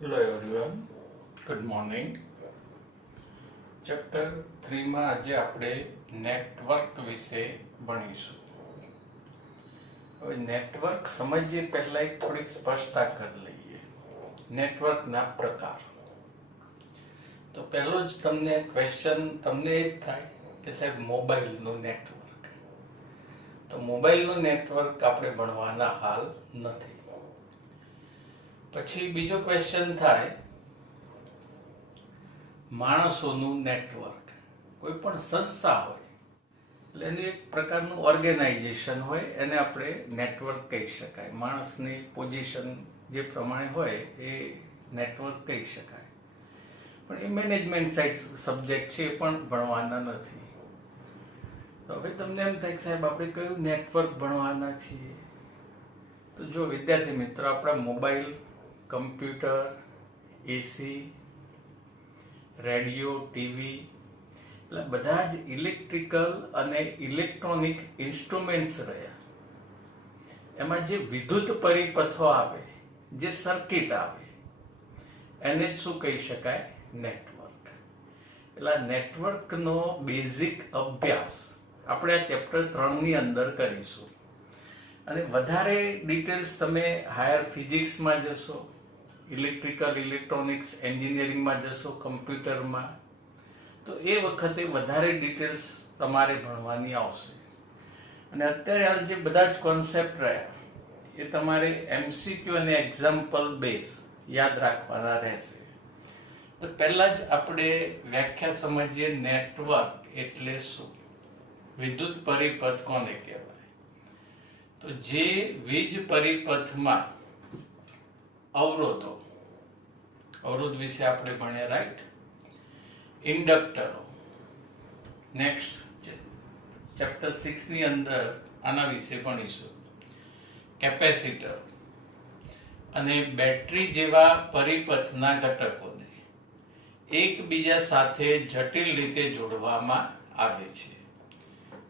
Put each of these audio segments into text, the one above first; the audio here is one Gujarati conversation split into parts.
Hello everyone, good morning. Chapter 3માં આજે આપણે નેટવર્ક વિશે ભણીશું. હવે નેટવર્ક સમજીએ પહેલા એક થોડીક સ્પષ્ટતા કરી લઈએ. નેટવર્કના પ્રકાર. તો પહેલો જ તમને ક્વેશ્ચન તમને એ જ થાય કે સાહેબ મોબાઈલનું નેટવર્ક. તો મોબાઈલનું નેટવર્ક આપણે ભણવાના હાલ નથી. પછી બીજો ક્વેશ્ચન થાય માણસોનું નેટવર્ક. કોઈ પણ સંસ્થા હોય એટલે એનું એક પ્રકારનું ઓર્ગેનાઇઝેશન હોય, એને આપણે નેટવર્ક કહી શકાય. માણસની પોઝિશન જે પ્રમાણે હોય એ નેટવર્ક કહી શકાય. પણ એ મેનેજમેન્ટ સાઇડ સબ્જેક્ટ છે, એ પણ ભણવાના નથી. તો હવે તમને એમ થાય કે સાહેબ આપણે કયું નેટવર્ક ભણવાના છીએ. તો જો વિદ્યાર્થી મિત્રો, આપણા મોબાઈલ, કમ્પ્યુટર, એસી, રેડિયો, ટીવી, એટલે બધા જ ઇલેક્ટ્રિકલ અને ઇલેક્ટ્રોનિક ઇન્સ્ટ્રુમેન્ટ્સ રહ્યા. એમાં જે વિદ્યુત પરિપથો આવે, જે સર્કિટ આવે, એને જ શું કહી શકાય? નેટવર્ક. એટલે નેટવર્કનો બેઝિક અભ્યાસ આપણે આ ચેપ્ટર 3ની અંદર કરીશું. અને વધારે ડિટેલ્સ તમે હાયર ફિઝિક્સમાં જશો, ઇલેક્ટ્રિકલ ઇલેક્ટ્રોનિક્સ એન્જિનિયરિંગમાં જશો, કમ્પ્યુટરમાં, તો એ વખતે વધારે ડિટેલ્સ તમારે ભણવાની આવશે. અને અત્યારે હાલ જે બધા જ કોન્સેપ્ટ રહ્યા એ તમારે એમસીક્યુ અને એક્ઝામ્પલ બેઝ યાદ રાખવાના રહેશે. તો પહેલા જ આપણે વ્યાખ્યા સમજીએ. નેટવર્ક એટલે શું? વિદ્યુત પરિપથ કોને કહેવાય? તો જે વીજ પરિપથમાં અવરોધ વિશે આપણે ભણ્યા, રાઈટ? ઇન્ડક્ટરો. નેક્સ્ટ ચેપ્ટર 6 ની અંદર આના વિશે ભણીશું. કેપેસિટર અને બેટરી જેવા પરિપથના ઘટકોને એકબીજા સાથે જટિલ રીતે જોડવામાં આવે છે,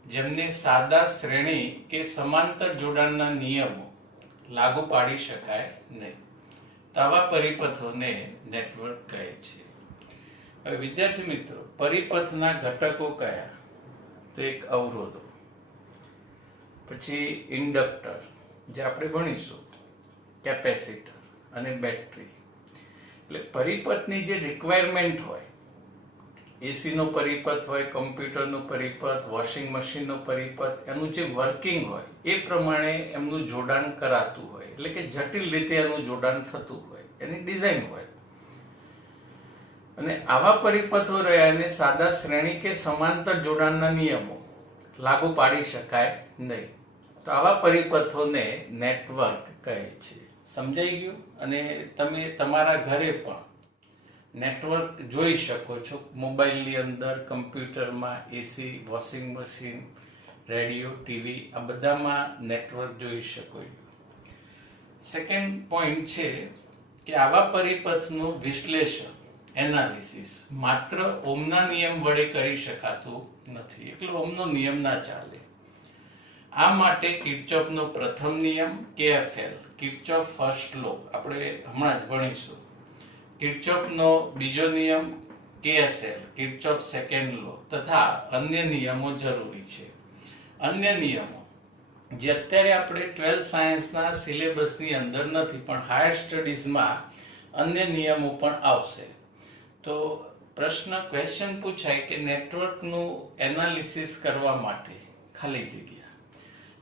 જેમને સાદા શ્રેણી કે સમાંતર જોડાણના નિયમો લાગુ પાડી શકાય નહીં. તો આવા પરિપથોને નેટવર્ક કહે છે. હવે વિદ્યાર્થી મિત્રો, પરિપથના ઘટકો કયા? તો એક અવરોધો, પછી ઇન્ડક્ટર જે આપણે ભણીશું, કેપેસિટર અને બેટરી. એટલે પરિપથની જે રિક્વાયરમેન્ટ હોય, એસીનો પરિપથ હોય, કમ્પ્યુટરનો પરિપથ, વોશિંગ મશીનનો પરિપથ, એનું જે વર્કિંગ હોય એ પ્રમાણે એમનું જોડાણ કરાતું હોય. એટલે કે જટિલ રીતે એનું જોડાણ થતું હોય, એની ડિઝાઇન હોય. અને આવા પરિપથો રહ્યા એને સાદા શ્રેણી કે સમાંતર જોડાણના નિયમો લાગુ પાડી શકાય નહીં. તો આવા પરિપથોને નેટવર્ક કહે છે. સમજાઈ ગયું? અને તમે તમારા ઘરે પણ નેટવર્ક જોઈ શકો છો. મોબાઈલની અંદર, કમ્પ્યુટરમાં, એસી, વોશિંગ મશીન, રેડિયો, ટીવી, આ બધામાં નેટવર્ક જોઈ શકો છો. સેકન્ડ પોઈન્ટ છે કે આવા પરિપથનું વિશ્લેષણ, એનાલિસિસ, માત્ર ઓહમના નિયમ વડે કરી શકાતું નથી. એટલે ઓહમનો નિયમ ના ચાલે. આ માટે કિર્ચોફનો પ્રથમ નિયમ KFL, કિર્ચોફ ફર્સ્ટ લો, આપણે હમણાં જ ભણીશું. કિર્ચોફનો બીજો નિયમ KSL, કિર્ચોફ સેકન્ડ લો, તથા અન્ય નિયમો જરૂરી છે. અન્ય નિયમો જે અત્યારે આપણે 12th સાયન્સના સિલેબસની અંદર નથી, પણ હાયર સ્ટડીઝમાં અન્ય નિયમો પણ આવશે. તો ક્વેશ્ચન પૂછાય કે નેટવર્કનું એનાલિસિસ કરવા માટે ખાલી જગ્યા,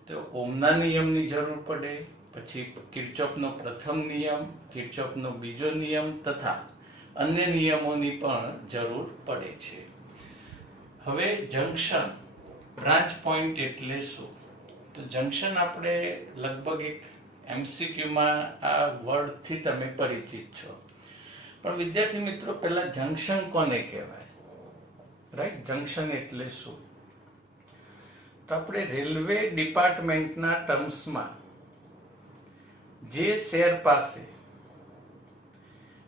તો ઓહમના નિયમની જરૂર પડે, પછી કિર્ચોફનો પ્રથમ નિયમ, કિર્ચોફનો બીજો નિયમ તથા અન્ય નિયમોની પણ જરૂર પડે છે. હવે જંક્શન, બ્રાન્ચ પોઈન્ટ એટલે શું? તો જંક્શન આપણે લગભગ એક એમસીક્યુમાં આ વર્ડથી તમે પરિચિત છો. પણ વિદ્યાર્થી મિત્રો, પહેલા જંક્શન કોને કહેવાય? રાઈટ? જંક્શન એટલે શું? તો આપણે રેલવે ડિપાર્ટમેન્ટના ટર્મ્સમાં જે શહેર પાસે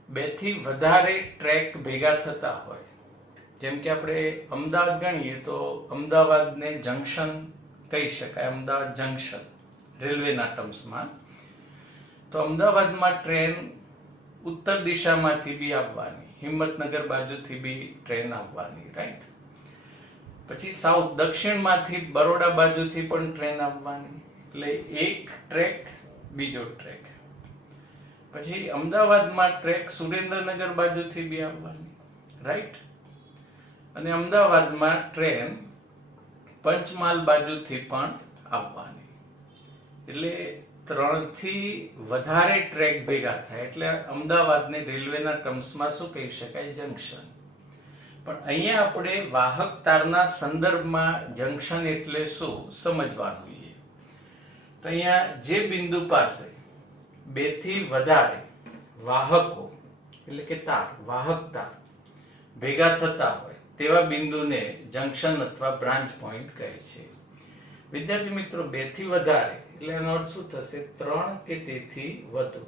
2 થી વધારે ટ્રેક ભેગા થતા હોય, જેમ કે આપણે અમદાવાદ ગણીએ તો અમદાવાદને જંક્શન કહી શકાય, અમદાવાદ જંક્શન રેલવેના ટર્મ્સમાં. તો અમદાવાદમાં ટ્રેન ઉત્તર દિશામાંથી બી આવવાની, હિંમતનગર બાજુથી બી ટ્રેન આવવાની, રાઈટ. પછી સાઉથ દક્ષિણમાંથી બરોડા બાજુથી પણ ટ્રેન આવવાની, એટલે એક ટ્રેક બીજો ટ્રેક. પછી અમદાવાદમાં ટ્રેક સુરેન્દ્રનગર બાજુથી બી આવવાની, રાઈટ. અને અમદાવાદમાં ટ્રેન પંચમહાલ બાજુથી પણ આવવાની. એટલે 3 થી વધારે ટ્રેક ભેગા થાય એટલે અમદાવાદને રેલવેના ટર્મ્સમાં શું કહી શકાય? જંકશન. પણ અહીંયા આપણે વાહક તારના સંદર્ભમાં જંકશન એટલે શું સમજવાનું છે. તો અહીંયા જે બિંદુ પાસે 2 થી વધારે વાહકો એટલે કે તાર, વાહક તાર ભેગા થતા હોય તેવા બિંદુને જંકશન અથવા બ્રાન્ચ પોઈન્ટ કહે છે. વિદ્યાર્થી મિત્રો, 2 થી વધારે એટલે એનો અર્થ શું થશે? 3 કે તેથી વધુ.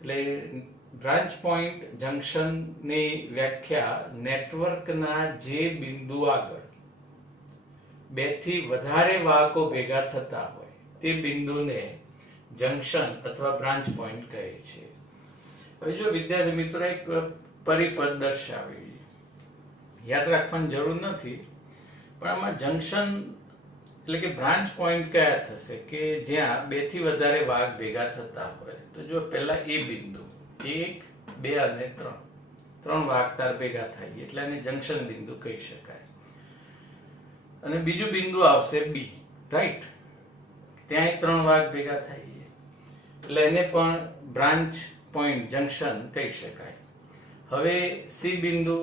એટલે બ્રાન્ચ પોઈન્ટ જંકશનની વ્યાખ્યા નેટવર્કના જે બિંદુ આગળ 2 થી વધારે વાહકો ભેગા થતા હોય તે બિંદુને જંકશન અથવા બ્રાન્ચ પોઈન્ટ કહે છે. હવે જો વિદ્યાર્થી મિત્રો એક પરિપદ દર્શાવી, યાદ રાખવાની જરૂર નથી, પણ આમાં જંકશન એટલે કે બ્રાન્ચ પોઈન્ટ કયા થશે કે જ્યાં 2 થી વધારે વાહક ભેગા થતા હોય. તો જો પહેલા એ બિંદુ 1, 2 અને 3 વાહક તાર ભેગા થાય એટલે એને જંકશન બિંદુ કહી શકાય. અને બીજું બિંદુ આવશે બી, રાઈટ. ત્યાંય 3 વાહક ભેગા થાય એટલે એને પણ બ્રાન્ચ પોઈન્ટ જંકશન કહી શકાય. હવે સી બિંદુ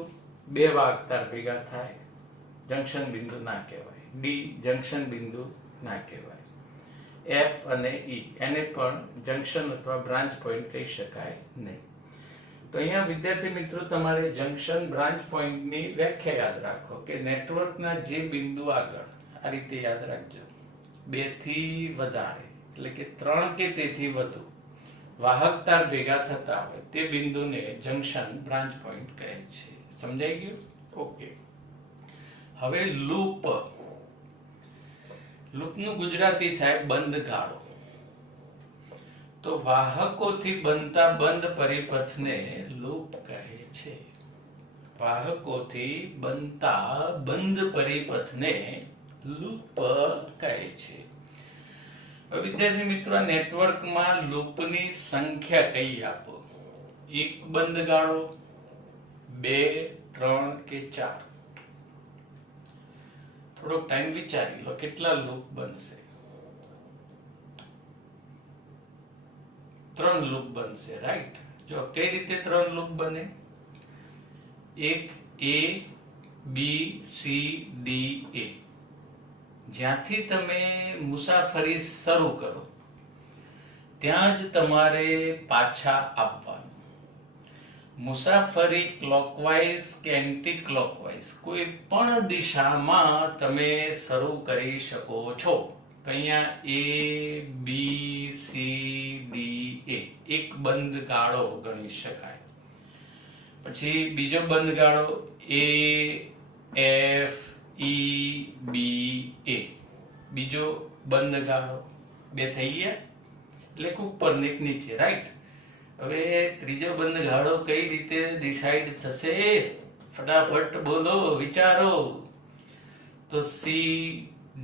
2 વાહક તાર ભેગા થાય, જંકશન બિંદુ ના કહેવાય. ડી જંકશન બિંદુ ના કહેવાય. એફ અને ઈ એને પણ જંકશન અથવા બ્રાન્ચ પોઈન્ટ કહી શકાય નહીં. તો અહીંયા વિદ્યાર્થી મિત્રો તમારે જંકશન બ્રાન્ચ પોઈન્ટની વ્યાખ્યા યાદ રાખો કે નેટવર્કના જે બિંદુ આગળ આ રીતે યાદ રાખજો, 2 થી વધારે એટલે કે 3 કે તેથી વધુ વાહક તાર ભેગા થતા હોય તે બિંદુને જંકશન બ્રાન્ચ પોઈન્ટ કહે છે. સમજાઈ ગયું? ઓકે. હવે લૂપ, લૂપનું ગુજરાતી થાય બંધ ગાળો. તો વાહકોથી બનતા બંધ પરિપથને લૂપ કહે છે. વાહકોથી બનતા બંધ પરિપથને લૂપ કહે છે. વિદ્યાર્થી મિત્રો, નેટવર્કમાં લૂપની સંખ્યા કઈ આપો? 1 બંધ ગાળો, 2, 3 કે 4? થોડો ટાઈમ વિચારી લો કેટલા લૂપ બનશે? 3 લૂપ બનશે, રાઈટ. જો કઈ રીતે 3 લૂપ બને? એક A, B, C, D, A. જ્યાંથી તમે મુસાફરી શરૂ કરો ત્યાં જ તમારે પાછા આવવાનું. મુસાફરી ક્લોકવાઇઝ કે એન્ટી ક્લોકવાઇઝ કોઈ પણ દિશામાં તમે શરૂ કરી શકો છો. તો અહીંયા A, B, C, D, A એક બંધ ગાળો ગણી શકાય. પછી બીજો બંધ ગાળો A, F, E, B, A બીજો બંધ ગાળો. 2 થઈ ગયા એટલે ઉપર ને એક નીચે, રાઈટ. હવે ત્રીજો બંધ ગાળો કઈ રીતે ડિસાઈડ થશે? ફટાફટ બોલો, વિચારો. તો C,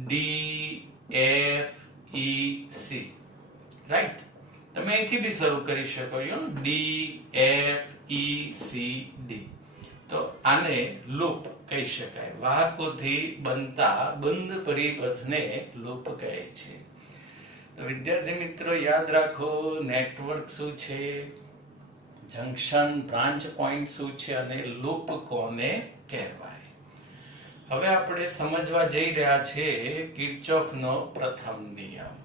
D, F, E, C, right. તમે અહીંથી બી શરૂ કરી શકો છો, D, F, E, C, D. તો આને લૂપ કહી શકાય. વાહકોથી બનતા બંધ પરિપથને લૂપ કહે છે. તો વિદ્યાર્થી મિત્રો યાદ રાખો, નેટવર્ક શું છે, જંકશન બ્રાન્ચ પોઈન્ટ શું છે અને લૂપ કોને કહેવાય. હવે આપણે સમજવા જઈ રહ્યા છે કિર્ચોફનો પ્રથમ નિયમ,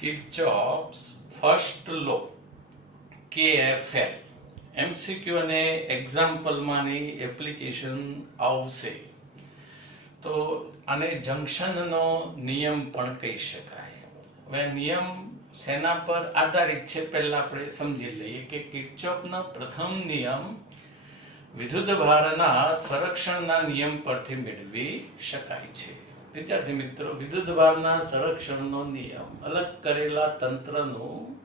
કિર્ચોફ્સ ફર્સ્ટ લો, KFL. MCQ અને એક્ઝામ્પલમાંની એપ્લિકેશન આવશે. તો આને જંકશનનો નિયમ પણ કહી શકાય. હવે નિયમ શેના પર આધારિત છે પહેલા આપણે સમજી લઈએ કે કિર્ચોફનો પ્રથમ નિયમ વિદ્યુત ભારના સંરક્ષણના નિયમ પરથી મેળવી શકાય છે. વિદ્યાર્થી મિત્રો, વિદ્યુત ભારના સંરક્ષણનો નિયમ અલગ કરેલા તંત્રનું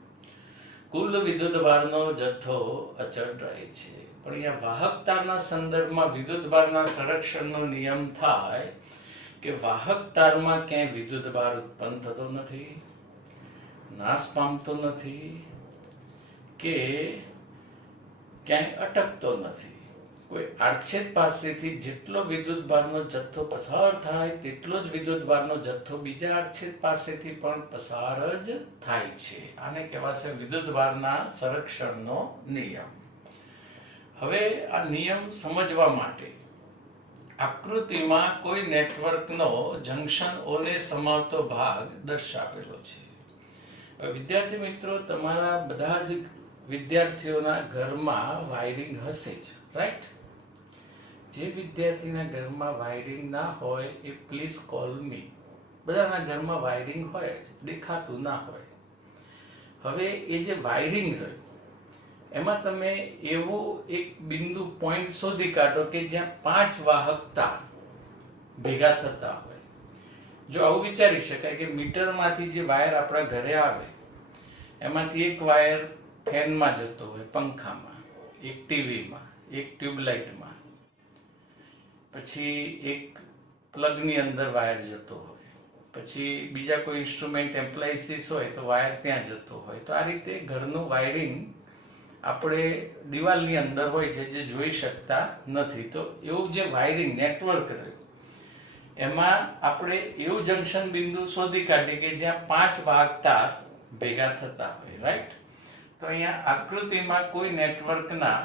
કુલ વિદ્યુતભારનો જથ્થો અચળ રહે છે. પણ અહીંયા વાહક તારના સંદર્ભમાં વિદ્યુતભારના સંરક્ષણનો નિયમ થાય કે વાહક તારમાં ક્યાંય વિદ્યુતભાર ઉત્પન્ન થતો નથી, નાશ પામતો નથી કે ક્યાંય અટકતો નથી. કોઈ આડછેદ પાસેથી જેટલો વિદ્યુતભારનો જથ્થો પસાર થાય તેટલો જ વિદ્યુતભારનો જથ્થો બીજા આડછેદ પાસેથી પણ પસાર જ થાય છે. આને કહેવાશે વિદ્યુતભારના સંરક્ષણનો નિયમ. હવે આ નિયમ સમજવા માટે આકૃતિમાં કોઈ નેટવર્કનો જંક્શનોને સમાવતો ભાગ દર્શાવેલો છે. વિદ્યાર્થી મિત્રો, તમારા બધા જ વિદ્યાર્થીઓના ઘરમાં વાયરિંગ હશે જ, રાઈટ? જે વિદ્યાર્થીના ઘરમાં વાયરિંગ ના હોય એ પ્લીઝ કોલ મી. બધાના ઘરમાં વાયરિંગ હોય જ, દેખાતું ના હોય. હવે એ જે વાયરિંગ રહ્યું એમાં તમે એવું એક બિંદુ પોઈન્ટ શોધી કાઢો કે જ્યાં 5 વાહક તાર ભેગા થતા હોય. જો આવું વિચારી શકાય કે મીટરમાંથી જે વાયર આપણા ઘરે આવે એમાંથી એક વાયર ફેનમાં જતો હોય, પંખામાં, એક ટીવીમાં, એક ટ્યુબલાઇટમાં, પછી એક પ્લગની અંદર વાયર જતો હોય, પછી બીજા કોઈ ઇન્સ્ટ્રુમેન્ટ એપ્લાયન્સીસ હોય તો વાયર ત્યાં જતો હોય. તો આ રીતે ઘરનું વાયરિંગ આપણે દિવાલની અંદર હોય છે જે જોઈ શકતા નથી. તો એવું જે વાયરિંગ નેટવર્ક રહ્યું એમાં આપણે એવું જંક્શન બિંદુ શોધી કાઢીએ કે જ્યાં 5 વાહક તાર ભેગા થતા હોય, રાઈટ? તો અહીંયા આકૃતિમાં કોઈ નેટવર્કના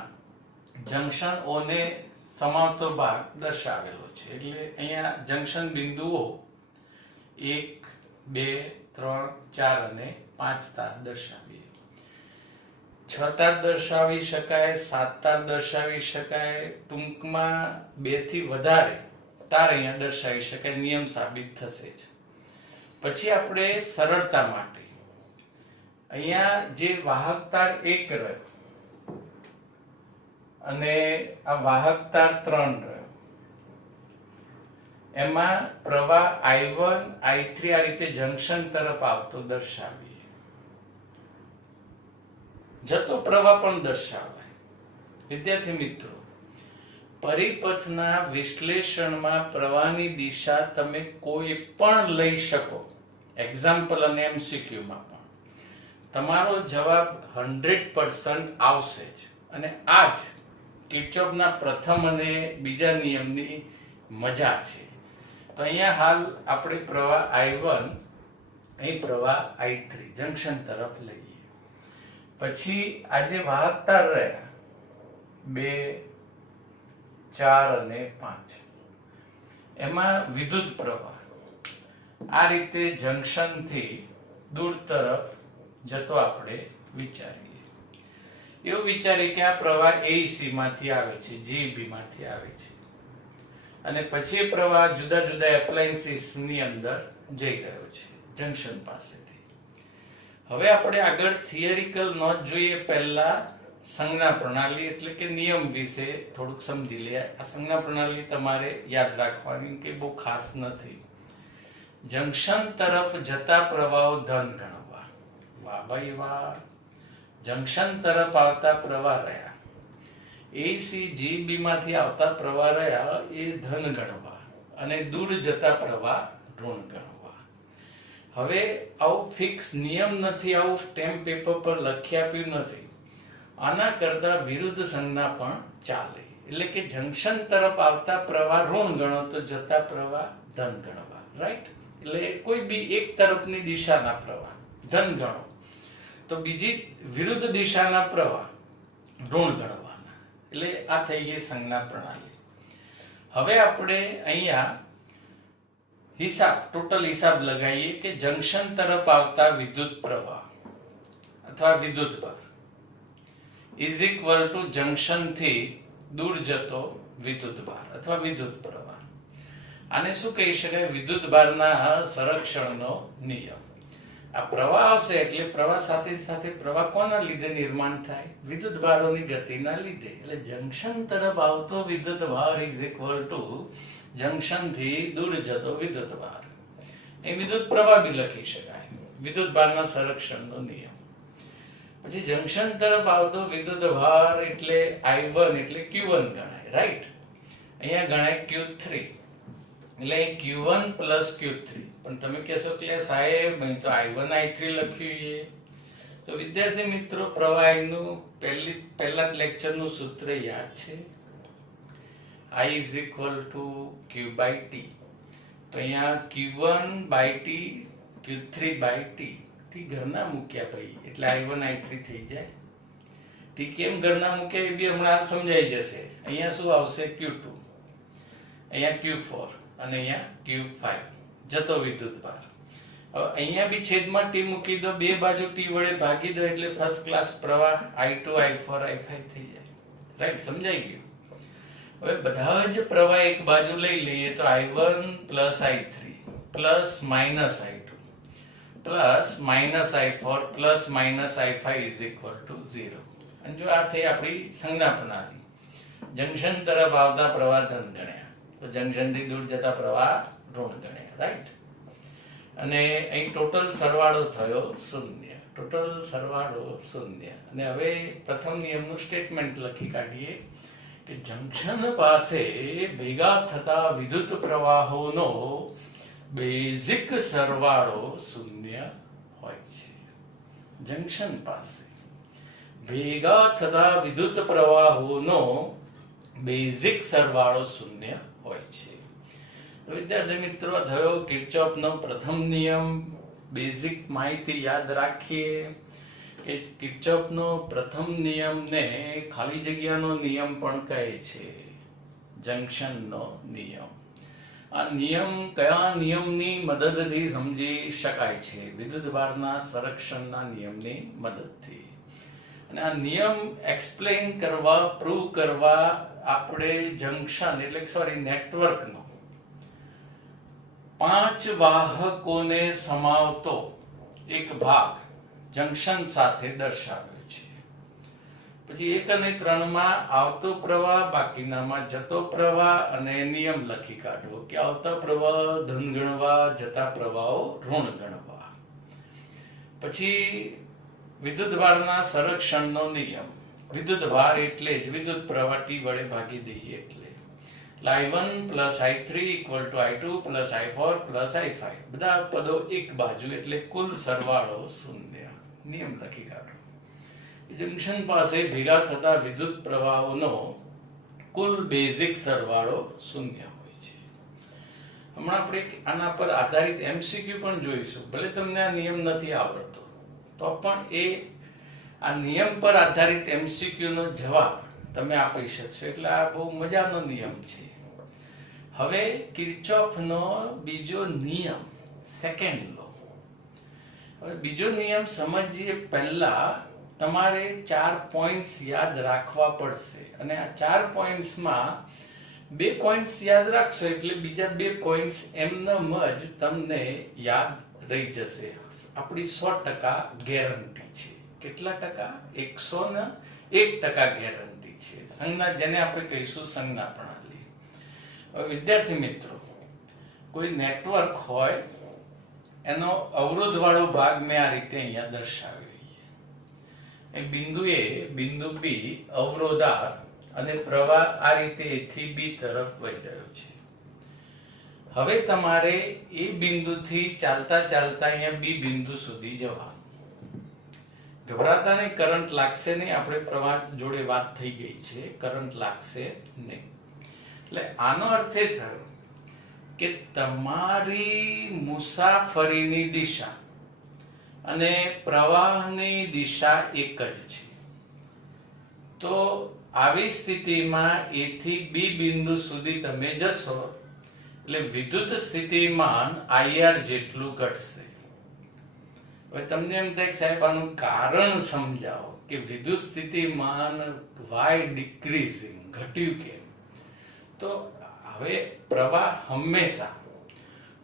જંક્શનોને સમાવતો ભાગ દર્શાવેલો છે. એટલે અહીંયા જંક્શન બિંદુઓ 1, 2, 3, 4 અને 5 તાર દર્શાવીએ. 6 તાર દર્શાવી શકાય, 7 તાર દર્શાવી શકાય, ટૂંકમાં 2 થી વધારે તાર અહીંયા દર્શાવી શકાય. નિયમ સાબિત થશે જ. પછી આપણે સરળતા માટે અહીંયા જે વાહક તાર 1 રહ્યો અને આ વાહક તાર 3 રહ્યો, એમાં પ્રવાહ I1, I3 આ રીતે જંક્શન તરફ આવતો દર્શાવીએ. જતો પ્રવાહ પણ દર્શાવાય. વિદ્યાર્થી મિત્રો, પરિપથના વિશ્લેષણમાં પ્રવાહની દિશા તમે કોઈ પણ લઈ શકો, એક્ઝામ્પલ અને MCQમાં પણ તમારો જવાબ 100% આવશે જ. અને આ જ કિર્ચોફના પ્રથમ અને બીજા નિયમની મજા છે. તો અહીંયા હાલ આપણે પ્રવાહ I1, અહીં પ્રવાહ I3 જંક્શન તરફ લઈએ. પછી આજે વાહક તાર રહ્યા 2, 4 અને 5, એમાં વિદ્યુત પ્રવાહ આ રીતે જંક્શન થી દૂર તરફ જતો આપણે વિચારીએ. એવું વિચારીએ કે આ પ્રવાહ AEC માંથી આવે છે, GEB માંથી આવે છે, અને પછી પ્રવાહ જુદા જુદા એપ્લાયન્સીસ ની અંદર જઈ ગયો છે જંક્શન પાસેથી. હવે આપણે આગળ થિયરિકલ નોંધ જોઈએ. પહેલા સંજ્ઞા પ્રણાલી એટલે કે નિયમ વિશે થોડુંક સમજી લે. આ સંજ્ઞા પ્રણાલી તમારે યાદ રાખવાની કે બહુ ખાસ નથી. જંક્શન તરફ જતા પ્રવાહો ધન ગણવા. વાહ ભાઈ વાહ. જંક્શન તરફ આવતા પ્રવાહ રહ્યા, AEC GEB માંથી આવતા પ્રવાહ રહ્યા એ ધન ગણવા, અને દૂર જતા પ્રવાહ ઋણ ગણવા. હવે આવું ફિક્સ નિયમ નથી, આવું સ્ટેમ્પ પેપર પર લખી આપ્યું નથી. આના કરતા વિરુદ્ધ સંજ્ઞા પણ ચાલે. એટલે કે જંક્શન તરફ આવતા પ્રવાહ ઋણ ગણો તો જતા પ્રવાહ ધન ગણવા, રાઈટ? એટલે કોઈ બી એક તરફની દિશાના પ્રવાહ ધન ગણો તો બીજી વિરુદ્ધ દિશાના પ્રવાહ ઋણ ગણવાના. એટલે આ થઈ ગઈ સંજ્ઞા પ્રણાલી. હવે આપણે અહીંયા ટોટલ હિસાબ લગાવીએ કે જંક્શન તરફ આવતા વિદ્યુત પ્રવાહ અથવા વિદ્યુતભાર ઇઝ ઇક્વલ ટુ જંક્શન થી દૂર જતો વિદ્યુતભાર અથવા વિદ્યુત પ્રવાહ. આને શું કહી શકાય? વિદ્યુતભારના સંરક્ષણનો નિયમ. આ પ્રવાહ આવશે એટલે પ્રવાહ સાથે સાથે પ્રવાહ કોના લીધે નિર્માણ થાય? વિદ્યુતભારોની ગતિના લીધે. એટલે જંક્શન તરફ આવતો વિદ્યુતભાર ઇઝ ઇક્વલ ટુ જંક્શન થી દૂર જતો વિદ્યુતભાર. એ વિદ્યુત પ્રવાહ બી લખી શકાય. વિદ્યુતભારના સંરક્ષણનો નિયમ. પછી જંકશન તરફ આવતો વિદ્યુત ભાર એટલે I1 એટલે Q1 ગણાય, રાઈટ? અહીંયા ગણાય Q3, એટલે Q1 પ્લસ Q3. પણ તમે કહેશો કે સાહેબ અહીં તો I1 I3 લખ્યું છે. તો વિદ્યાર્થી મિત્રો, પ્રવાહીનું પહેલા લેક્ચરનું સૂત્ર યાદ છે, I is equal to Q by T. તો અહીંયા Q1 by T, Q3 by T. T ઘરના મૂક્યા ભાઈ એટલે I1 I3 થઈ જાય. T કેમ ઘરના મૂક્યા એ બી હમણાં સમજાઈ જશે. અહીંયા શું આવશે? Q2, અહીંયા Q4 અને અહીંયા Q5 જતો વિદ્યુત ભાર. હવે અહીંયા બી છેદમાં T મૂકી દો, બે બાજુ T વડે ભાગી દો એટલે ફર્સ્ટ ક્લાસ પ્રવાહ I2 I4 I5 થઈ જાય, રાઈટ? સમજાઈ ગયું? હવે બધા જ પ્રવાહ એક બાજુ લઈ લઈએ તો I1 plus I3 plus minus I2 plus minus I4 plus minus I5 is equal to 0. અને જો આ થઈ આપણી સંજ્ઞા પ્રણાલી. જંકશન તરફ આવતા પ્રવાહ ધન ગણ્યા, તો જંકશન થી દૂર જતા પ્રવાહ ઋણ ગણ્યા, રાઈટ? અને અહીં ટોટલ સરવાળો થયો 0, ટોટલ સરવાળો 0. અને હવે પ્રથમ નિયમનું સ્ટેટમેન્ટ લખી કાઢીએ કે જંકશન પાસે ભેગા થતા વિદ્યુત પ્રવાહોનો બેઝિક સરવાળો 0 હોય છે. જંકશન પાસે ભેગા થતા વિદ્યુત પ્રવાહોનો બેઝિક સરવાળો 0 હોય છે. તો વિદ્યાર્થી મિત્રો, થયો કિર્ચોફનો પ્રથમ નિયમ. બેઝિક માહિતી યાદ રાખીએ કે કિર્ચોફનો પ્રથમ નિયમને ખાલી જગ્યાનો નિયમ પણ કહે છે, જંકશનનો નિયમ. આ નિયમ કયા નિયમની મદદથી સમજી શકાય છે? વિદ્યુતભારના સંરક્ષણના નિયમની મદદથી. અને આ નિયમ એક્સપ્લેન કરવા, પ્રૂવ કરવા આપણે જંકશન એટલે નેટવર્કનો 5 વાહકોને સમાવતો એક ભાગ જંકશન સાથે દર્શાવ્યો છે. પછી 1 અને 3 માં આવતો પ્રવાહ, બાકીનામાં જતો પ્રવાહ, અને નિયમ લખી કાઢો કે આવતા પ્રવાહ ધન ગણવા, જતા પ્રવાહો ઋણ ગણવા. પછી વિદ્યુતભારના સંરક્ષણનો નિયમ. વિદ્યુતભાર એટલે જ વિદ્યુત પ્રવાહ T વડે ભાગી દઈએ એટલે I1 plus I3 equal to I2 plus I4 plus I5. બધા પદો એક બાજુ એટલે કુલ સરવાળો 0. નિયમ લખી કાઢો. જંકશન પાસે ભેગા થતા વિદ્યુત પ્રવાહોનો કુલ બેઝિક સરવાળો 0 હોય છે. હમણાં આપણે આના પર આધારિત MCQ પણ જોઈશું. ભલે તમને આ નિયમ નથી આવડતો તો પણ આ નિયમ પર આધારિત MCQ નો જવાબ તમે આપી શકશો. એટલે આ બહુ મજાનો નિયમ છે. હવે કિર્ચોફનો બીજો નિયમ, સેકન્ડ લો. હવે બીજો નિયમ સમજીએ પહેલા તમારે 4 પોઈન્ટ્સ યાદ રાખવા પડશે. અને આ 4 પોઈન્ટ્સમાં 2 પોઈન્ટ્સ યાદ રાખશો એટલે બીજા 2 પોઈન્ટ્સ એમનેમ જ તમને યાદ રહી જશે. આપણી 100% ગેરંટી છે. કેટલા ટકા? 101% ગેરંટી છે. સંજ્ઞા, જેને આપણે કહીશું સંજ્ઞા પ્રણાલી. હવે વિદ્યાર્થી મિત્રો, કોઈ નેટવર્ક હોય એનો અવરોધ વાળો ભાગ મેં આ રીતે અહીંયા દર્શાવ્યો. એક બિંદુ A, બિંદુ B અવરોધ R અને પ્રવાહ આ રીતે A થી B તરફ વહી રહ્યો છે. હવે તમારે એ બિંદુથી ચાલતા ચાલતા અહીંયા B બિંદુ સુધી જવાનું. ગભરાતા નહીં, કરંટ લાગશે નહીં. આપણે પ્રવાહ જોડે વાત થઈ ગઈ છે, કરંટ લાગશે નહીં. એટલે આનો અર્થ એ થયો કે તમારી મુસાફરીની દિશા અને પ્રવાહની દિશા એક જ છે. તો આવી સ્થિતિમાં A થી B બિંદુ સુધી તમે જશો એટલે વિદ્યુત સ્થિતિમાન IR જેટલું ઘટશે. હવે તમને એમ થાય સાહેબ આનું કારણ સમજાવો કે વિદ્યુત સ્થિતિમાન વાય ડિક્રીઝિંગ, ઘટ્યું કેમ? તો હવે પ્રવાહ હંમેશા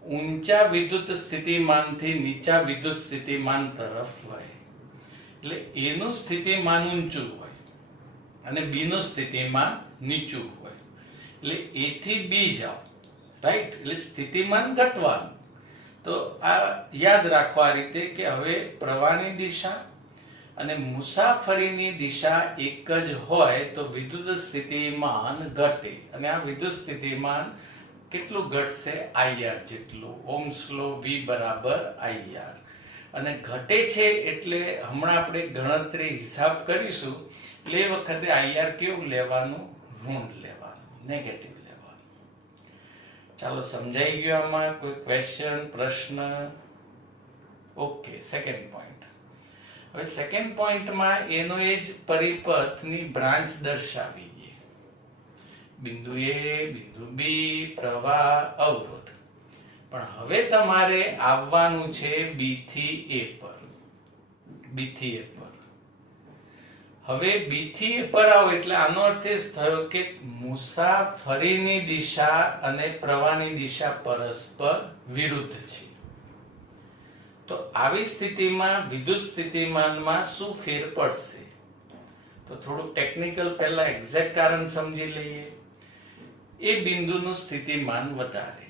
ઊંચા વિદ્યુત સ્થિતિમાનથી નીચા વિદ્યુત સ્થિતિમાન તરફ વહે. એટલે એનું સ્થિતિમાન ઊંચું હોય અને B નું સ્થિતિમાન નીચું હોય. એટલે A થી B જાઓ, રાઈટ? એટલે સ્થિતિમાન ઘટવાનું. તો આ યાદ રાખવા રીતે કે હવે પ્રવાહની દિશા અને મુસાફરીની દિશા એક જ હોય તો વિદ્યુત સ્થિતિમાન ઘટે, અને આ વિદ્યુત સ્થિતિમાન કેટલું ઘટશે? IR જેટલું. ઓહ્મ્સ લો V બરાબર IR. અને ઘટે છે એટલે હમણાં આપણે ગણતરી હિસાબ કરીશું, એટલે એ વખતે IR કેવું લેવાનું? ઋણ લેવાનું, નેગેટિવ લેવાનું. ચાલો, સમજાઈ ગયું આમાં? કોઈ ક્વેશ્ચન, પ્રશ્ન? Okay, second point. હવે સેકન્ડ પોઈન્ટમાં એનો એ જ પરિપથની બ્રાન્ચ દર્શાવી છે. બિંદુ A, બિંદુ B, પ્રવાહ, અવરોધ. પણ હવે તમારે આવવાનું છે B થી A પર. B થી A પર. હવે B થી A પર આવો એટલે આનો અર્થ એ થયો કે મુસાફરીની દિશા અને પ્રવાહની દિશા પરસ્પર વિરુદ્ધ છે. તો આવી સ્થિતિમાં વિદ્યુત સ્થિતિમાનમાં શું ફેર પડશે? તો થોડું ટેકનિકલ પહેલા એક્ઝેક્ટ કારણ સમજી લઈએ. એ બિંદુનું સ્થિતિમાન વધારે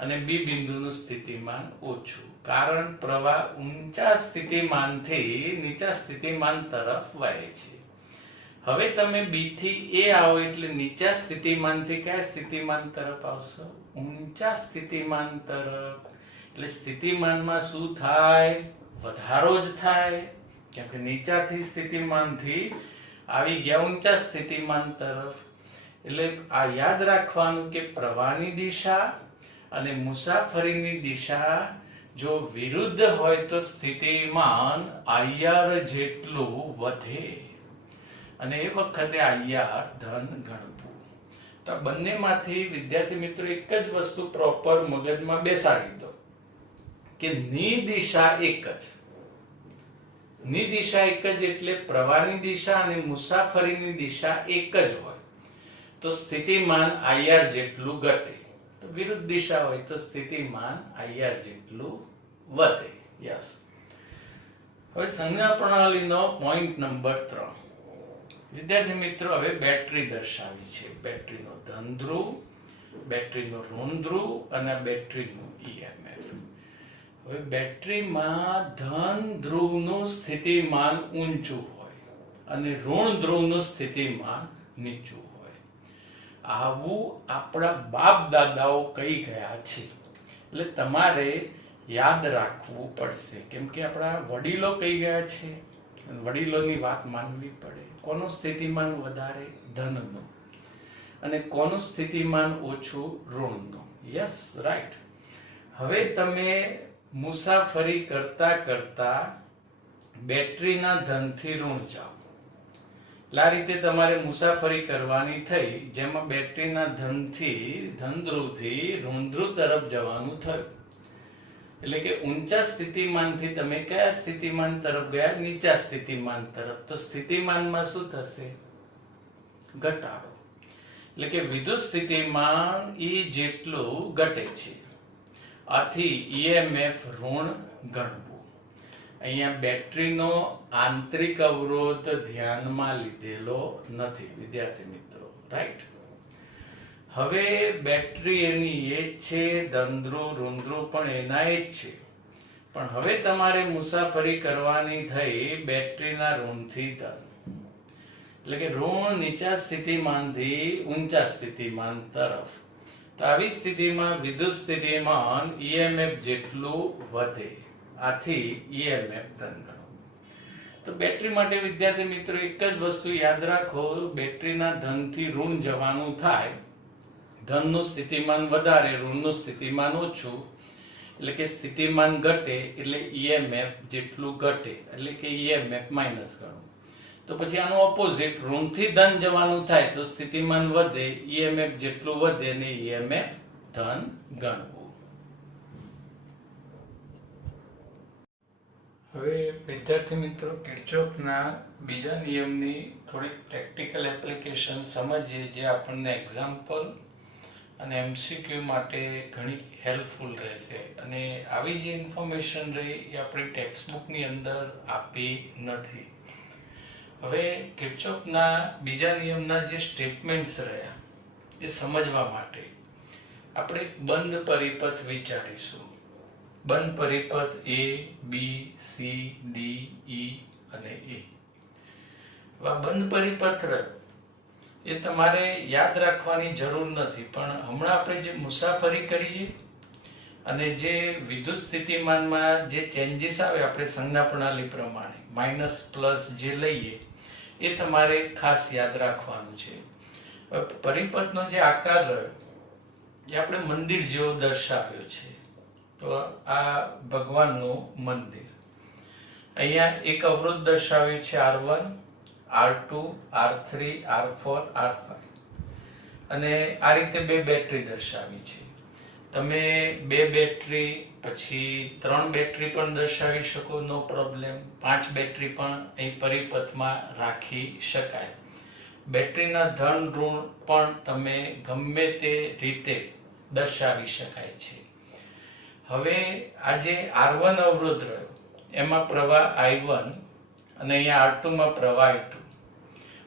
અને B બિંદુનું સ્થિતિમાન ઓછું, કારણ પ્રવાહ ઊંચા સ્થિતિમાનથી નીચા સ્થિતિમાન તરફ વહે છે. હવે તમે B થી A આવો એટલે નીચા સ્થિતિમાનથી કયા સ્થિતિમાન તરફ આવશો? ઊંચા સ્થિતિમાન તરફ. એટલે સ્થિતિમાનમાં શું થાય? વધારો જ થાય, કેમ કે નીચાથી સ્થિતિમાનથી આવી ગયા ઊંચા સ્થિતિમાન તરફ. એટલે આ યાદ રાખવાનું કે પ્રવાહની દિશા અને મુસાફરીની દિશા જો વિરુદ્ધ હોય તો સ્થિતિમાન IR જેટલું વધે, અને એ વખતે IR ધન ગણવું. તો આ બંનેમાંથી વિદ્યાર્થી મિત્રો એક જ વસ્તુ પ્રોપર મગજમાં બેસાડી દો કે ની દિશા એક જ. ની દિશા એક જ એટલે પ્રવાહની દિશા અને મુસાફરીની દિશા એક જ હોય તો સ્થિતિમાન IR જેટલું ઘટે. તો વિરુદ્ધ દિશા હોય તો સ્થિતિમાન IR જેટલું વધે. યસ. હવે સંજ્ઞા પ્રણાલીનો પોઈન્ટ નંબર 3. વિદ્યાર્થી મિત્રો, હવે બેટરી દર્શાવી છે. બેટરીનો ધન ધ્રુવ, બેટરીનો ઋણ ધ્રુવ અને બેટરીનું EMF. હવે બેટરીમાં ધન ધ્રુવનું સ્થિતિમાન ઊંચું હોય અને ઋણ ધ્રુવનું સ્થિતિમાન નીચું હોય. આવું આપણા બાપ દાદાઓ કહી ગયા છે, એટલે તમારે યાદ રાખવું પડશે, કેમ કે આપણા વડીલો કહી ગયા છે, વડીલોની વાત માનવી પડે. કોનું સ્થિતિમાન વધારે? ધનનું. અને કોનું સ્થિતિમાન ઓછું? ઋણનું. Yes, right. હવે તમે મુસાફરી કરતા કરતા બેટરીના ધનથી ઋણ જાઓ. એટલે આ રીતે તમારે મુસાફરી કરવાની થઈ, જેમાં બેટરીના ધનથી ધન ધ્રુવથી ઋણ ધ્રુવ તરફ જવાનું થયું. એટલે કે ઊંચા સ્થિતિમાનથી તમે કયા સ્થિતિમાન તરફ ગયા? નીચા સ્થિતિમાન તરફ. તો સ્થિતિમાનમાં શું થશે? ઘટાડો. એટલે કે વિદ્યુત સ્થિતિમાન E જેટલું ઘટે છે. આથી EMF ઋણ ગણવું. અહીંયા બેટરીનો આંતરિક અવરોધ ધ્યાનમાં લીધેલો નથી વિદ્યાર્થી મિત્રો, રાઈટ? હવે બેટરી એની એ જ છે, ધન ધ્રુવ ઋણ ધ્રુવ પણ એના એ જ છે. પણ હવે તમારે મુસાફરી કરવાની થઈ બેટરીના ઋણથી ધન. એટલે કે ઋણ નીચા સ્થિતિમાનથી ઊંચા સ્થિતિમાન તરફ. તો આવી સ્થિતિમાં વિદ્યુત સ્થિતિમાન EMF જેટલું વધે. આથી EMF ધન ગણો. તો બેટરી માટે વિદ્યાર્થી મિત્રો એક જ વસ્તુ યાદ રાખો, બેટરીના ધનથી ઋણ જવાનું થાય. ધનનું સ્થિતિમાન વધારે, ઋણનું સ્થિતિમાન ઓછું, એટલે કે સ્થિતિમાન ઘટે એટલે EMF જેટલું ઘટે, એટલે કે EMF માઇનસ ગણો. તો પછી આનું ઓપોઝિટ, ઋણથી ધન જવાનું થાય તો સ્થિતિમાન વધે, EMF જેટલું વધે ને EMF ધન ગણવું. હવે વિદ્યાર્થી મિત્રો, કિર્ચોફના બીજા નિયમની થોડીક પ્રેક્ટિકલ એપ્લિકેશન સમજીએ, જે આપણને એક્ઝામ્પલ અને MCQ માટે ઘણી હેલ્પફુલ રહેશે. અને આવી જે ઇન્ફોર્મેશન રહી એ આપણી ટેક્સ્ટબુકની અંદર આપી નથી. હવે કિર્ચોફના બીજા નિયમના જે સ્ટેટમેન્ટ્સ રહ્યા એ સમજવા માટે આપણે બંધ પરિપથ વિચારીશું. બંધ પરિપથ A, B, C, D, E અને એ. બંધ પરિપત્ર એ તમારે યાદ રાખવાની જરૂર નથી, પણ હમણાં આપણે જે મુસાફરી કરીએ અને જે વિદ્યુત સ્થિતિમાનમાં જે ચેન્જીસ આવે આપણે સંજ્ઞા પ્રણાલી પ્રમાણે માઇનસ પ્લસ જે લઈએ એ તમારે ખાસ યાદ રાખવાનું છે. પરિપથનો જે આકાર રહ્યો એ આપણે મંદિર જેવો દર્શાવ્યો છે. તો આ ભગવાનનું મંદિર. અહીંયા એક અવરોધ દર્શાવ્યો છે R1, R2, R3, R4, R5 અને આ રીતે બે બેટરી દર્શાવી છે. તમે બે બેટરી પછી 3 બેટરી પણ દર્શાવી શકો, નો પ્રોબ્લેમ. 5 બેટરી પણ અહીં પરિપથમાં રાખી શકાય. બેટરીના ધન ઋણ પણ તમે ગમે તે રીતે દર્શાવી શકાય છે. હવે આ જે R1 અવરોધ રહ્યો એમાં પ્રવાહ I1 અને અહીંયા R2 માં પ્રવાહ I2.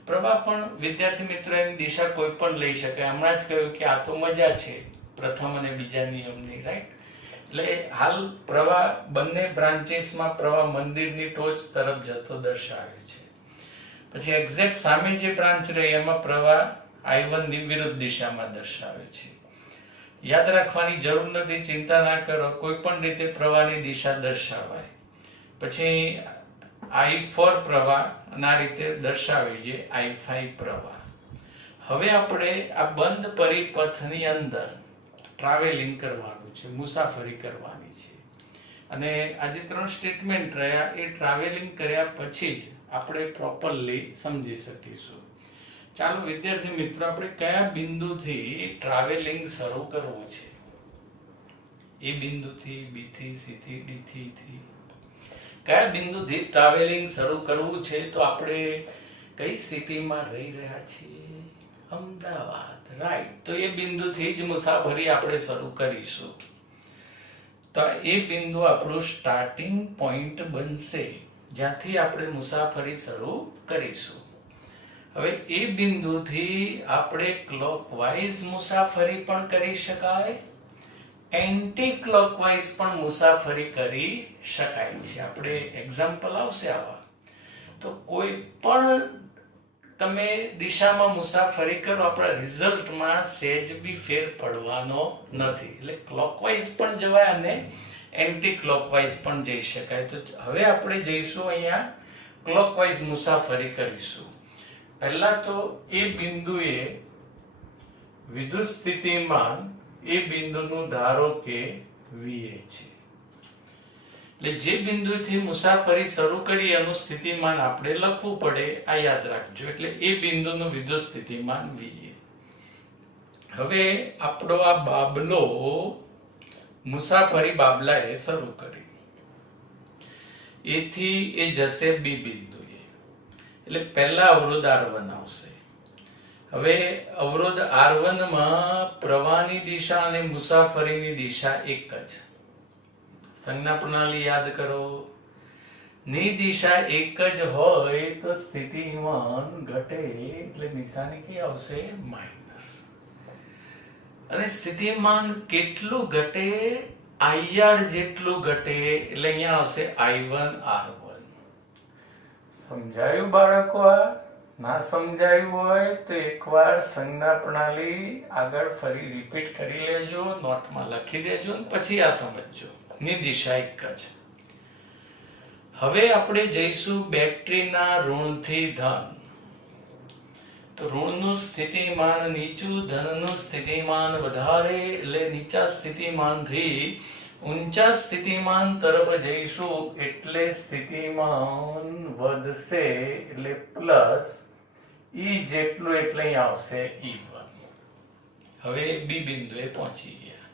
પ્રવાહ પણ વિદ્યાર્થી મિત્રો એની દિશા કોઈ પણ લઈ શકાય. હમણાં જ કહ્યું કે આ તો મજા છે પ્રથમ અને બીજા નિયમની, રાઈટ? એટલે હાલ પ્રવાહ બંને બ્રાન્ચીસમાં પ્રવાહ મંદિરની ટોચ તરફ જતો દર્શાવે છે. પછી એક્ઝેક્ટ સામે જે બ્રાન્ચ રહી એમાં પ્રવાહ I1 ની વિરુદ્ધ દિશામાં દર્શાવે છે. યાદ રાખવાની જરૂર નથી, ચિંતા ના કરો, કોઈ પણ રીતે પ્રવાહની દિશા દર્શાવાય. પછી I4 પ્રવાહ અને આ રીતે દર્શાવીએ I5 પ્રવાહ. હવે આપણે આ બંધ પરિપથની અંદર ટ્રાવેલિંગ કરવાનું છે, મુસાફરી કરવાની છે. અને આ જે 3 સ્ટેટમેન્ટ રહ્યા એ ટ્રાવેલિંગ કર્યા પછી જ આપણે પ્રોપરલી સમજી શકીશું. ચાલો વિદ્યાર્થી મિત્રો, આપણે કયા બિંદુથી ટ્રાવેલિંગ શરૂ કરવું છે? એ બિંદુથી, બી થી, સી થી, ડી થી, કયા બિંદુથી ટ્રાવેલિંગ શરૂ કરવું છે? તો આપણે કઈ સિટીમાં રહી રહ્યા છીએ? અમદાવાદ, રાઈટ. તો એ બિંદુથી જ મુસાફરી આપણે શરૂ કરીશું. તો એ બિંદુ આપણું સ્ટાર્ટિંગ પોઈન્ટ બનશે જ્યાંથી આપણે મુસાફરી શરૂ કરીશું. હવે એ બિંદુથી આપણે ક્લોકવાઇઝ મુસાફરી પણ કરી શકાય, એન્ટી ક્લોકવાઇઝ પણ મુસાફરી કરી શકાય છે. આપણે એક્ઝામ્પલ આવશે આવા. તો કોઈ પણ તમે દિશામાં મુસાફરી કરો, આપણા રિઝલ્ટમાં સહેજ બી ફેર પડવાનો નથી. એટલે ક્લોકવાઇઝ પણ જવાય અને એન્ટી ક્લોકવાઇઝ પણ જઈ શકાય. તો હવે આપણે જઈશું અહીંયા ક્લોકવાઇઝ મુસાફરી કરીશું. પહેલા તો એ બિંદુએ વિદ્યુત સ્થિતિમાન એ બિંદુનું ધારો કે VA છે. એટલે જે બિંદુથી મુસાફરી શરૂ કરી એનું સ્થિતિમાન આપણે લખવું પડે, આ યાદ રાખજો. એટલે એ બિંદુનું વિદ્યુત સ્થિતિમાન VA. હવે આપણો આ બાબલો મુસાફરી બાબલાએ શરૂ કરી. એથી એ જશે બી બિંદુએ. એટલે પહેલા અવરોધ R1 આવશે. હવે અવરોધ R1 માં પ્રવાહની દિશા અને મુસાફરીની દિશા એક જ. સંજ્ઞા પ્રણાલી યાદ કરો. ની દિશા એક જ હોય તો સ્થિતિમાન ઘટે, એટલે નિશાની કઈ આવશે? માઇનસ. અને સ્થિતિમાન કેટલું ઘટે? IR જેટલું ઘટે. એટલે અહીંયા આવશે I1 R1. સમજાયું બાળકો? આ ના સમજાયું હોય તો એકવાર સંજ્ઞા પ્રણાલી આગળ ફરી રિપીટ કરી લેજો, નોટમાં લખી દેજો અને પછી આ સમજજો. ની દિશા એક જ. હવે આપણે જઈશું બેટરીના ઋણથી ધન. તો ઋણનું સ્થિતિમાન નીચું, ધનનું સ્થિતિમાન વધારે. એટલે નીચા સ્થિતિમાનથી ઊંચા સ્થિતિમાન તરફ જઈશું એટલે સ્થિતિમાન વધશે, એટલે પ્લસ E જેટલું, એટલે અહીં આવશે E1. હવે બી બિંદુએ પહોંચી ગયા.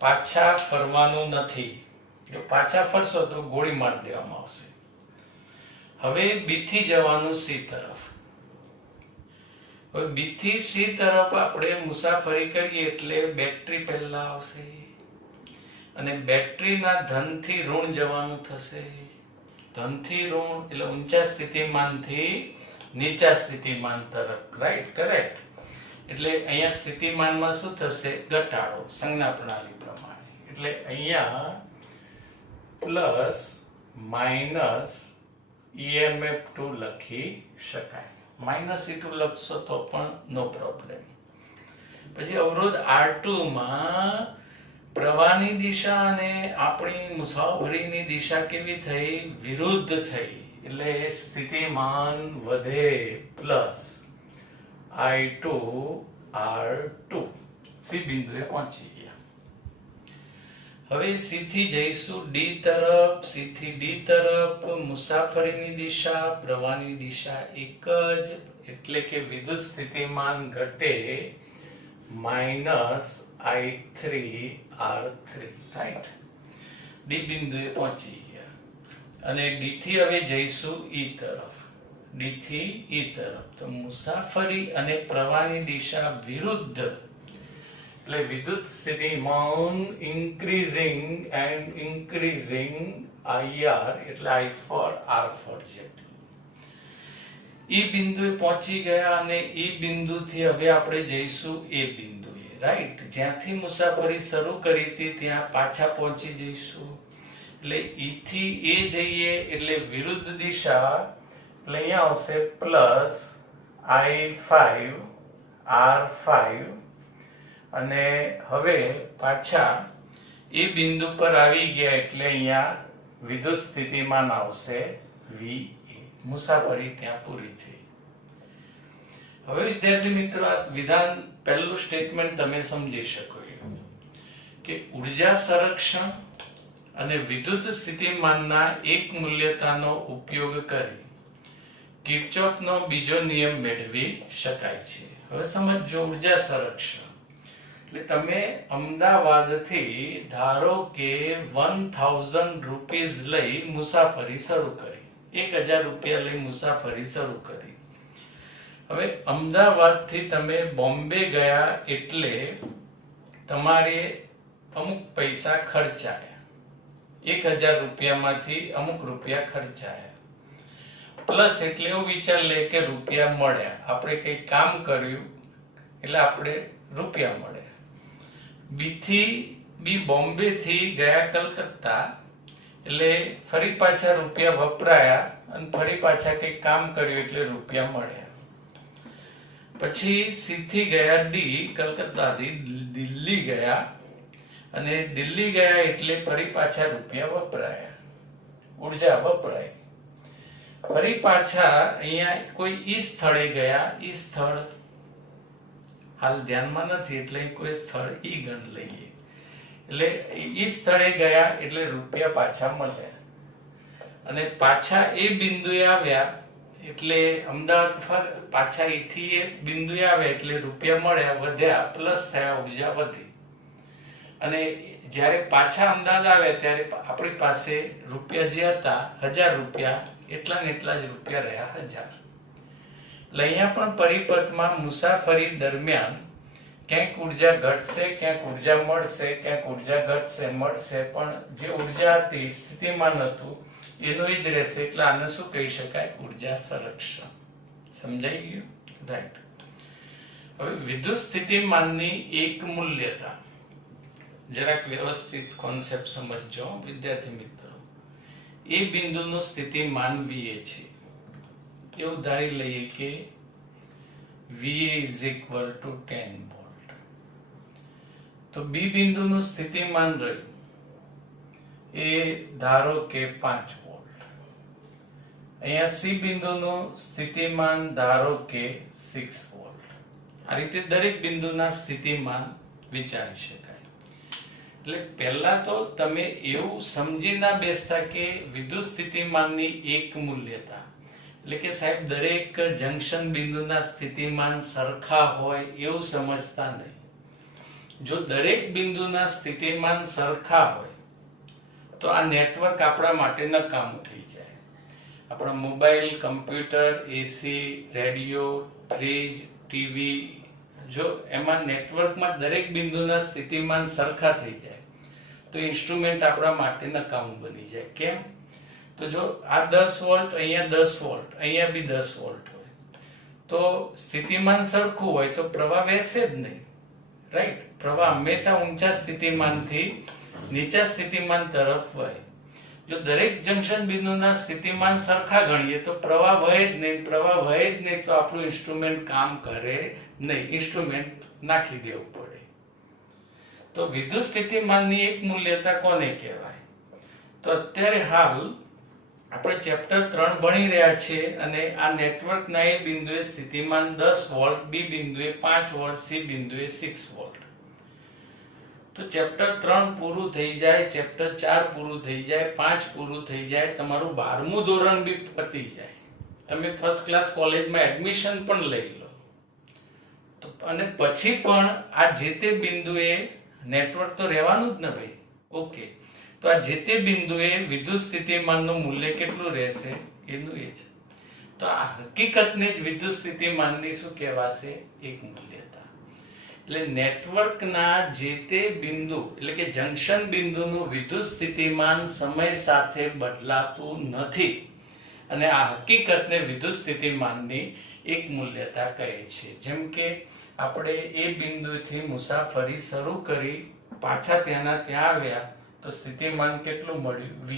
પાછા ફરવાનું નથી. જો પાછા ફરશો તો ગોળી મારી દેવામાં આવશે. હવે બી થી જવાનું સી તરફ. હવે બી થી સી તરફ આપણે મુસાફરી કરીએ એટલે બેટરી પહેલા આવશે અને બેટરીના ધનથી ઋણ જવાનું થશે. ધનથી ઋણ એટલે ઊંચા સ્થિતિમાનથી નીચા સ્થિતિમાન તરફ, રાઈટ? કરેક્ટ. એટલે અહીંયા સ્થિતિમાનમાં શું થશે? ઘટાડો, સંજ્ઞા પ્રણાલી પ્રમાણે. એટલે અહીંયા પ્લસ માઇનસ EMF2 લખી શકાય. -E2 લખશો તો પણ નો પ્રોબ્લેમ. પછી અવરોધ R2 માં પ્રવાહની દિશા અને આપણી મુસાફરીની દિશા કેવી થઈ? વિરુદ્ધ થઈ. એટલે સ્થિતિમાન વધે પ્લસ I2 R2. સી બિંદુએ પહોંચી ગયા. હવે સી થી જઈશું ડી તરફ. સી થી ડી તરફ મુસાફરીની દિશા, પ્રવાહની દિશા એક જ, એટલે કે વિદ્યુત સ્થિતિમાન ઘટે -I3 R3, રાઈટ. ડી બિંદુએ પહોંચી ગયા અને ડી થી હવે જઈશું ઈ તરફ. ડી થી ઈ તરફ તો મુસાફરી અને પ્રવાહની દિશા વિરુદ્ધ, એટલે વિદ્યુત સ્થિતિમાન ઇન્ક્રીઝિંગ એન્ડ ઇન્ક્રીઝિંગ IR, એટલે I4 R4 જેટલું. ઈ બિંદુએ પહોંચી ગયા અને ઈ બિંદુથી હવે આપણે જઈશું એ બિંદુએ, રાઈટ. જ્યાંથી મુસાફરી શરૂ કરી હતી ત્યાં પાછા પહોંચી જઈશું. એટલે ઈ થી એ જઈએ એટલે વિરુદ્ધ દિશા, એટલે અહીંયા આવશે પ્લસ I5 R5 અને હવે પાછા એ બિંદુ પર આવી ગયા એટલે અહીંયા વિદ્યુત સ્થિતિમાન આવશે VA. મુસાફરી ત્યાં પૂરી થઈ. હવે વિદ્યાર્થી મિત્રો, આ વિધાન પહેલું સ્ટેટમેન્ટ તમે સમજી શકો કે ઉર્જા સંરક્ષણ અને વિદ્યુત સ્થિતિમાનના એક મૂલ્યતાનો ઉપયોગ કરી કિર્ચોફનો બીજો નિયમ મેળવી શકાય છે. હવે સમજો ઉર્જા સંરક્ષણ એટલે તમે અમદાવાદથી ધારો કે 1000 રૂપીસ લઈ મુસાફરી શરૂ કરી, 1000 રૂપિયા લઈ મુસાફરી શરૂ કરી. હવે અમદાવાદથી તમે બોમ્બે ગયા એટલે તમારે અમુક પૈસા ખર્ચાયા. 1000 રૂપિયામાંથી અમુક રૂપિયા ખર્ચાયા. પ્લસ એટલે એવું વિચાર લે કે રૂપિયા મળ્યા, આપણે કઈ કામ કર્યું એટલે આપણે રૂપિયા મળ્યા. બોમ્બે થી ગયા કલકત્તા એટલે ફરી પાછા રૂપિયા વપરાયા અને ફરી પાછા કઈ કામ કર્યું એટલે રૂપિયા મળ્યા. પછી સી થી ગયા ડી, કલકત્તાથી દિલ્હી ગયા અને દિલ્હી ગયા એટલે ફરી પાછા રૂપિયા વપરાયા, ઉર્જા વપરાય. ફરી પાછા અહીંયા કોઈ ઈ સ્થળે ગયા. ઈ સ્થળ હાલ ધ્યાનમાં નથી એટલે કોઈ સ્થળ ઈ ગણ લઈએ. એટલે ઈ સ્થળે ગયા એટલે રૂપિયા પાછા મળ્યા અને પાછા એ બિંદુએ આવ્યા એટલે અમદાવાદ પાછા એથી એ બિંદુએ આવ્યા એટલે રૂપિયા મળ્યા, વધ્યા, પ્લસ થયા, ઉર્જા વધી. અને જ્યારે પાછા અમદાવાદ આવ્યા ત્યારે આપણી પાસે રૂપિયા જે હતા 1000 રૂપિયા, એટલા ને એટલા જ રૂપિયા રહ્યા 1000. એટલે અહીંયા પણ પરિપથમાં મુસાફરી દરમિયાન ક્યાંક ઉર્જા ઘટશે, ક્યાંક ઉર્જા મળશે, ક્યાંક ઉર્જા ઘટશે મળશે, પણ જે ઉર્જા હતી, સ્થિતિમાન હતું એનું જ રહેશે. એટલે આને શું કહી શકાય? ઉર્જા સંરક્ષણ. સમજાઈ ગયું? રાઈટ. હવે વિદ્યુત સ્થિતિમાનની એક મૂલ્યતા, જરાક વ્યવસ્થિત કોન્સેપ્ટ સમજજો વિદ્યાર્થી મિત્રો. એ બિંદુનું સ્થિતિમાન VA છે. એવું ધારી લઈએ કે VA = 10 વોલ્ટ. તો બી બિંદુનું સ્થિતિમાન રહ્યું એ ધારો કે 5 વોલ્ટ. અહીંયા સી બિંદુનું સ્થિતિમાન ધારો કે 6 વોલ્ટ. આ રીતે દરેક બિંદુના સ્થિતિમાન વિચારી શકાય. એટલે પહેલા તો તમે એવું સમજી ના બેસતા કે વિદ્યુત સ્થિતિમાનની એક મૂલ્યતા, એટલે કે સાહેબ દરેક જંકશન બિંદુના સ્થિતિમાન સરખા હોય એવું સમજતા નહીં. જો દરેક બિંદુના સ્થિતિમાન સરખા હોય તો આ નેટવર્ક આપણા માટે નકામું થઈ જાય. આપણા મોબાઈલ, કમ્પ્યુટર, એસી, રેડિયો, ફ્રીજ, ટીવી, જો એમાં નેટવર્કમાં દરેક બિંદુના સ્થિતિમાન સરખા થઈ જાય તો ઇન્સ્ટ્રુમેન્ટ આપણા માટે નકામું બની જાય. કેમ? તો જો આ 10 વોલ્ટ, અહીંયા 10 વોલ્ટ, અહીંયા બી 10 વોલ્ટ હોય તો સ્થિતિમાન સરખું હોય તો પ્રવાહ વહેશે જ નહીં, રાઈટ. પ્રવાહ હંમેશા ઊંચા સ્થિતિમાનથી નીચા સ્થિતિમાન તરફ વહે. જો દરેક જંકશન બિંદુના સ્થિતિમાન સરખા ગણીએ તો પ્રવાહ વહે જ નહીં. પ્રવાહ વહે જ નહીં તો આપણું ઇન્સ્ટ્રુમેન્ટ કામ કરે નહીં. ઇન્સ્ટ્રુમેન્ટ નાખી દેવું પડે. તો વિદ્યુત સ્થિતિમાનની એક મૂલ્યતા કોને કહેવાય? તો અત્યારે હાલ આપણે ચેપ્ટર 3 ભણી રહ્યા છીએ અને આ નેટવર્કના એ બિંદુએ સ્થિતિમાન 10 વોલ્ટ, બી બિંદુએ 5 વોલ્ટ, સી બિંદુએ 6 વોલ્ટ. તો ચેપ્ટર 3 પૂરું થઈ જાય, ચેપ્ટર 4 પૂરું થઈ જાય, 5 પૂરું થઈ જાય, તમારું 12મું ધોરણ બી પતી જાય, તમે ફર્સ્ટ ક્લાસ કોલેજમાં એડમિશન પણ લઈ લો. તો અને પછી પણ આ જે તે બિંદુએ નેટવર્ક તો રહેવાનું જ ને ભાઈ. ઓકે, તો આ જે તે બિંદુએ વિદ્યુત સ્થિતિમાનનું મૂલ્ય કેટલું રહેશે એનું એ જ. તો આ હકીકતને જ વિદ્યુત સ્થિતિમાનની શું કહેવાશે? એક મૂલ્યતા. એટલે નેટવર્કના જે તે બિંદુ એટલે કે જંકશન બિંદુનું વિદ્યુત સ્થિતિમાન સમય સાથે બદલાતું નથી અને આ હકીકતને વિદ્યુત સ્થિતિમાનની એક મૂલ્યતા કહે છે. જેમ કે આપણે એ બિંદુથી મુસાફરી શરૂ કરી પાછા ત્યાં આવ્યા તો સ્થિતિમાન કેટલું મળ્યું? V.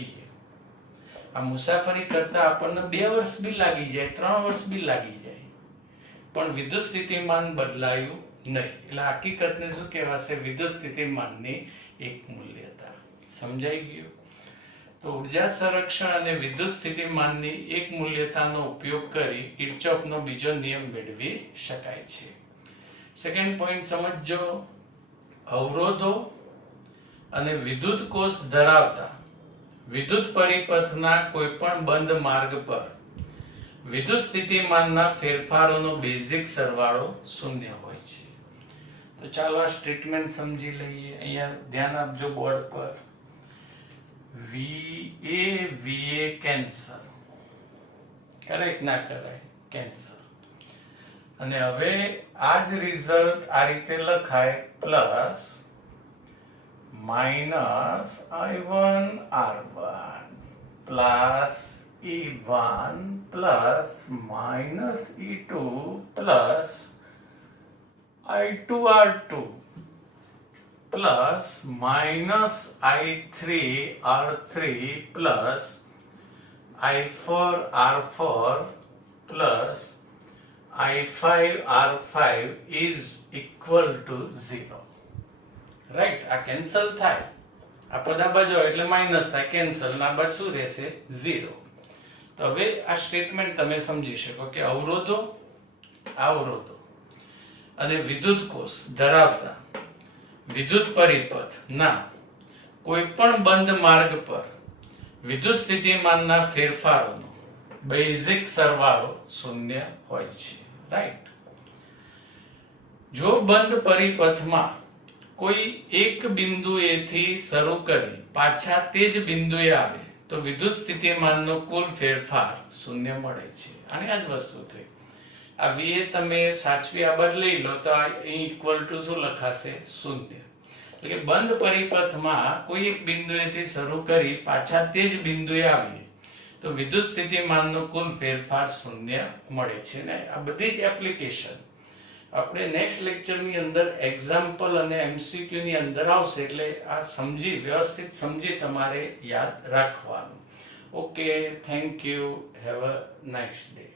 આ મુસાફરી કરતા આપણને 2 વર્ષ બી લાગી જાય, 3 વર્ષ બી લાગી જાય, પણ વિદ્યુત સ્થિતિમાન બદલાયું નહીં. એટલે હકીકતને શું કહેવાશે? વિદ્યુત સ્થિતિમાનની એક મૂલ્યતા. સમજાઈ ગયું? તો ઉર્જા સંરક્ષણ અને વિદ્યુત સ્થિતિમાનની એક મૂલ્યતાનો ઉપયોગ કરી કિર્ચોફનો બીજો નિયમ મેળવી શકાય છે. સેકન્ડ પોઈન્ટ સમજો. અવરોધો અને વિદ્યુત કોષ ધરાવતા વિદ્યુત પરિપથના કોઈપણ બંધ માર્ગ પર વિદ્યુત સ્થિતિમાનના ફેરફારોનો બેઝિક સરવાળો 0 હોય છે. તો ચાલો આ સ્ટેટમેન્ટ સમજી લઈએ. અહીંયા ધ્યાન આપજો બોર્ડ પર. VA cancel. કરેક્ટ ના કરાય? કેન્સલ. અને હવે આ જ રિઝલ્ટ આ રીતે લખાય plus minus I1 R1 plus E1 plus minus E2 plus I2 R2 plus minus I3 R3 plus I4 R4 plus I5 R5 is equal to 0. Right? આ કેન્સલ થાય, આ પદ આ બાજુ એટલે માઈનસ થાય, કેન્સલ ના બાદ શું રહેશે? 0. તો હવે આ સ્ટેટમેન્ટ તમે સમજી શકો કે અવરોધો અને વિદ્યુત કોષ ધરાવતા વિદ્યુત પરિપથ ના કોઈ પણ બંધ માર્ગ પર વિદ્યુત સ્થિતિમાનના ફેરફારોનો બેઝિક સરવાળો 0 હોય છે. રાઈટ? જો બંધ પરિપથમાં કોઈ એક બિંદુએથી શરૂ કરી પાછા તે જ બિંદુએ આવે તો વિદ્યુત સ્થિતિમાનનો કુલ ફેરફાર 0 મળે છે. આની આ જ વસ્તુ થઈ. આ VA તમે સાચવી આ બદલી લો તો આ ઇક્વલ ટુ શું લખાશે? 0. એટલે કે બંધ પરિપથમાં કોઈ એક બિંદુએથી શરૂ કરી પાછા તે જ બિંદુએ આવીએ તો વિદ્યુત સ્થિતિમાનનો કુલ ફેરફાર 0 મળે છે. ને આ બધી જ એપ્લિકેશન આપણે નેક્સ્ટ લેક્ચરની અંદર એક્ઝામ્પલ અને MCQ ની અંદર આવશે એટલે આ વ્યવસ્થિત સમજી તમારે યાદ રાખવાનું. Okay, thank you. Have a nice day.